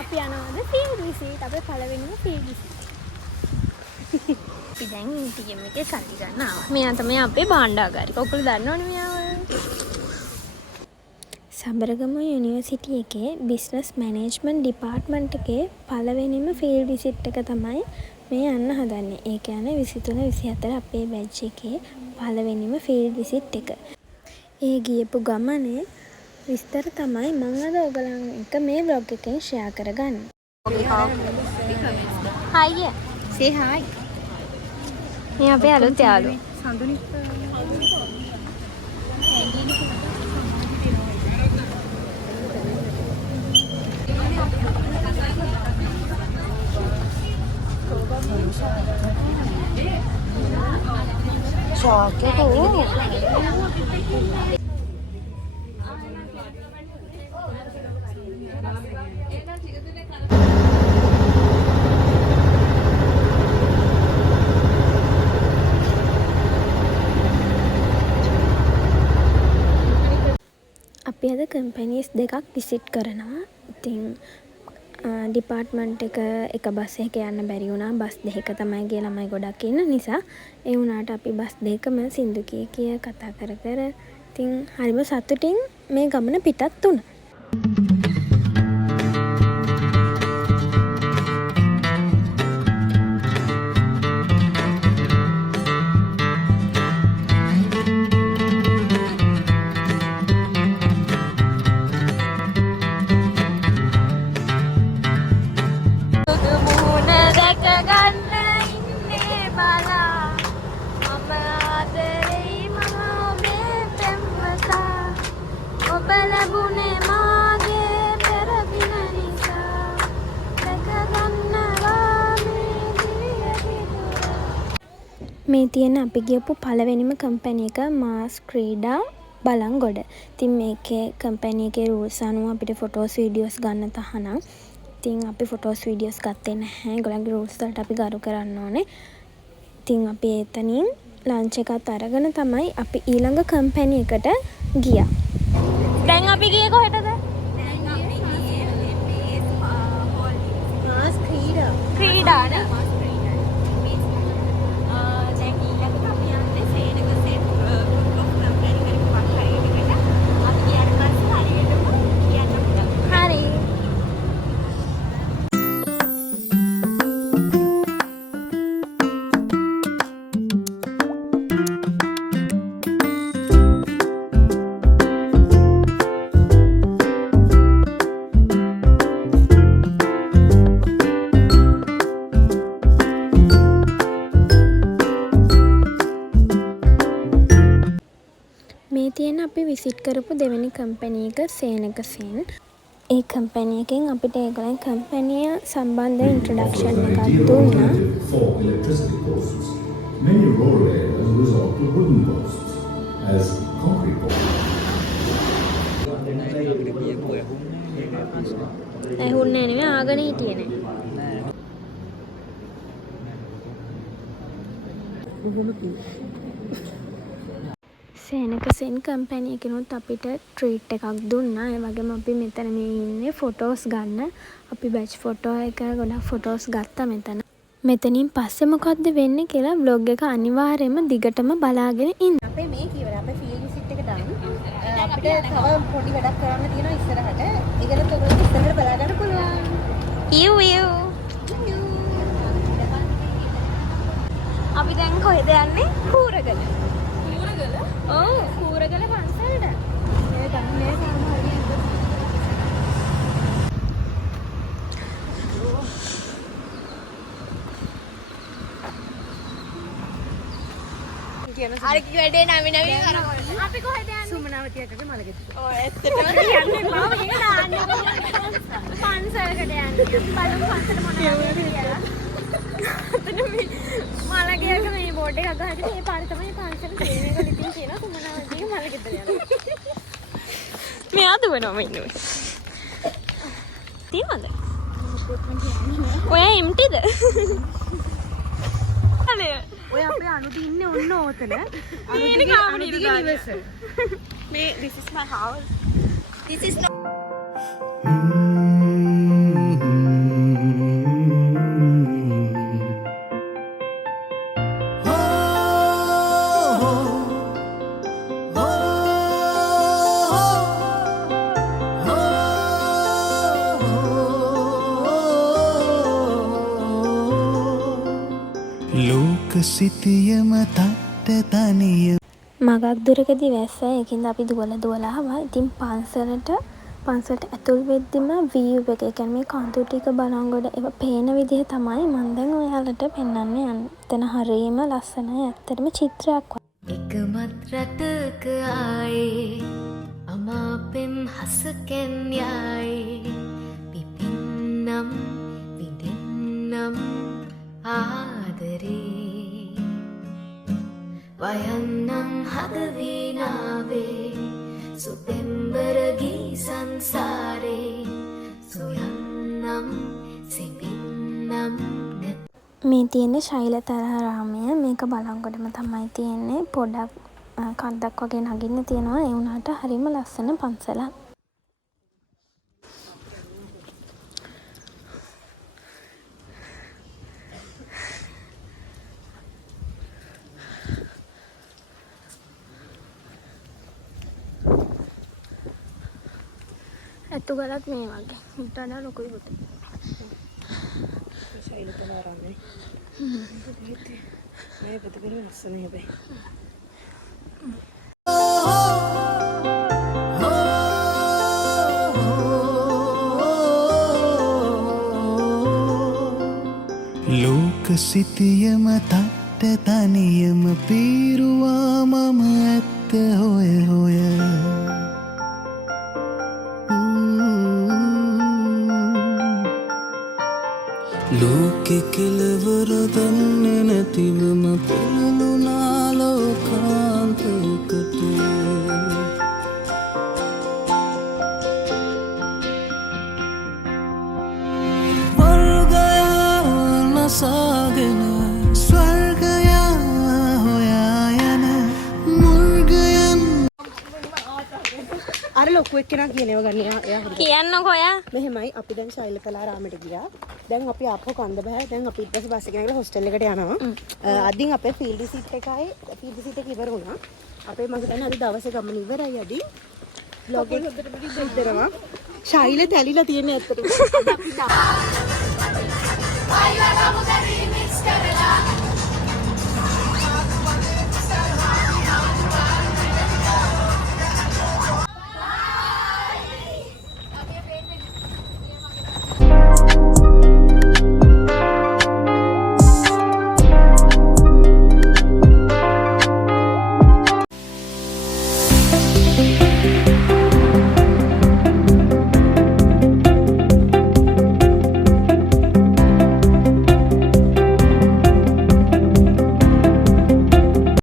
අපි යනවාද field visit. අපේ පළවෙනිම ෆීල්ඩ් විසිට්. අපි දැන් ATM එකේ සල්ලි ගන්න ආවා. මෙයා තමයි අපේ භාණ්ඩාගාරික. ඔයගොල්ලෝ දන්නවනේ මෙයාව. සබරගම යුනිවර්සිටි එකේ බිස්නස් මැනේජ්මන්ට් ඩිපාර්ට්මන්ට් එකේ පළවෙනිම ෆීල්ඩ් විසිට් එක තමයි මේ යන්න හදන්නේ. ඒ කියන්නේ 23 24 අපේ බැච් එකේ පළවෙනිම ෆීල්ඩ් විසිට් එක. ඒ ගියපු ගමනේ විස්තර තමයි මම අද ඔයගලන් එක මේ vlog එකෙන් share කරගන්නේ. Hi. Say hi. මේ අපේ අලුත් යාළුවෝ. සඳුනි. අපි අද කම්පැනිස් දෙකක් විසිට් කරනවා. ඉතින් ඩිපාර්ට්මන්ට් එක බස් එක යන්න බැරි වුණා. බස් දෙක තමයි ගිය ළමයි ගොඩක් ඉන්න නිසා ඒ වුණාට අපි බස් දෙකම සින්දු කිය කතා කර ඉතින් හරිම සතුටින් මේ ගමන පිටත් වුණා. මේ තියෙන අපි ගියපු පළවෙනිම කම්පැනි එක මාස් ක්‍රීඩා බලංගොඩ. ඉතින් මේකේ කම්පැනි එකේ රූල්ස් අනුව අපිට ෆොටෝස් වීඩියෝස් ගන්න තහනම්. ඉතින් අපි ෆොටෝස් වීඩියෝස් ගත්තේ නැහැ. ඒගොල්ලන්ගේ රූල්ස් වලට අපි ගරු කරන්න ඕනේ. ඉතින් අපි එතනින් ලන්ච් එකත් අරගෙන තමයි අපි ඊළඟ කම්පැනි එකට ගියා. දැන් අපි ගියේ කොහෙටද? දැන් අපි ගියේ මාස් ක්‍රීඩා නේ. මේ තියෙන අපි විසිට් කරපු දෙවෙනි කම්පැනි එක සේනක සෙන්. ඒ කම්පැනි එකෙන් අපිට ඒගොල්ලන් කම්පැනිය සම්බන්ධ ඉන්ට්‍රොඩක්ෂන් එකක් දුන්නා. Many rural areas resort to wooden posts as concrete posts. ඇහුන්නේ නෙවෙයි ආගෙන හිටියේ නේ. සේනක සෙන් කම්පැනි එකනොත් අපිට ට්‍රීට් එකක් දුන්නා. ඒ වගේම අපි මෙතන මේ ඉන්නේ ෆොටෝස් ගන්න. අපි බැච් ෆොටෝ එක ගොඩක් ෆොටෝස් ගත්තා මෙතන. මෙතනින් පස්සේ මොකද්ද වෙන්නේ කියලා vlog එක අනිවාර්යයෙන්ම දිගටම බලාගෙන ඉන්න. අපේ මේ කීවර අපේ ෆීල්ඩ් විසිට් එක දාන්න. අපිට තව පොඩි වැඩක් කරන්න තියෙනවා ඉස්සරහට. ඒකලත් ඔයගොල්ලෝ ඉස්සරහට බලා ගන්න පුළුවන්. අපි දැන් කොහෙද යන්නේ? කූරගල. ඔව් කූරගල පන්සලට. මේ දන්නේ අර කි වැඩේ නවි කරනවා. අපි කොහෙද යන්නේ? සුමනාවති අකගේ මලගෙදර. ඔව් ඇත්තටම යන්නේ මම එහෙම දාන්නේ. පන්සලකට යන්නේ. බලමු පන්සල මොනවද කියලා. මලගේක මේ බෝඩ් එකක් ගහගෙන මේ පාරේ තමයි පන්සල තියෙන එක ලිපින් තියෙනවා සුමනාවතිගේ මලගෙදර යනවා. මෙයා දුවනවා ඉන්නේ. තියනද? ඔය එම්ටිද? අනේ ඔය අපේ අනුදි ඉන්නේ ඔන්න ඕතන. අනුදිගේ නිවස. මේ this is my house. This is not සිතියම තට්ට තනිය මගක් දුරකදී වැස්ස ඒකින්ද අපි දුවලා ආවා. ඉතින් පන්සලට ඇතුල් වෙද්දිම view එක, ඒ කියන්නේ මේ කඳු ටික බලංගොඩ ඒවා පේන විදිහ තමයි මම දැන් ඔයාලට පෙන්වන්න යන්නේ. එතන හරියම ලස්සනයි. ඇත්තටම චිත්‍රයක් වගේ. එකමත් රටක ආයේ අමාපෙන් හසකෙන් යායේ පිපින්නම් විඳින්නම් ආදරේ වයන්නම් හදවීනාවේ සුපෙම්බරගී සංසාරේ සොයන්නම් සිපින්නම් මේ තියෙන්නේ ශෛලතරාරාමය. මේක බලංගොඩම තමයි තියෙන්නේ. පොඩක් කන්දක් වගේ නගින්න තියෙනවා. ඒ වුණාට හරිම ලස්සන පන්සලක්. ඇතුගලත් මේ වගේ. ඊට වඩා ලොකුයි පුතේ. ශෛලතරාරාමයි. මේ පුතේ ලස්සනයි හැබැයි. ලෝක සිතියම තට්ට තනියම පීරුවා මම ඇත්ත හොය හොය ලෝකෙ කෙලවර දන්නේ නැතිවම පෙළුණා ලෝකාන්තයකට වර්ගයා නසාගෙන ස්වර්ගයා හොයා යන මුර්ගයන් අර ලොකු එක්කෙනා කියනව ගන්න එයා කියන්නකෝ ඔයා. මෙහෙමයි අපි දැන් ශෛලකලාරාමයට ගියා. දැන් අපි ආපහු කන්ද බෑ. දැන් අපි ඊට පස්සේ බස් එකෙන් ඇවිල්ලා හොස්ටල් එකට යනවා. අදින් අපේ ෆීල්ඩ් විසිට් එක ඉවර වුණා. අපේ මම හිතන්නේ අද දවසේ ගමන ඉවරයි අදි. බ්ලොග් එක හොද්දනවා. ශෛල තැලිලා තියෙන ඇත්තටම. අපි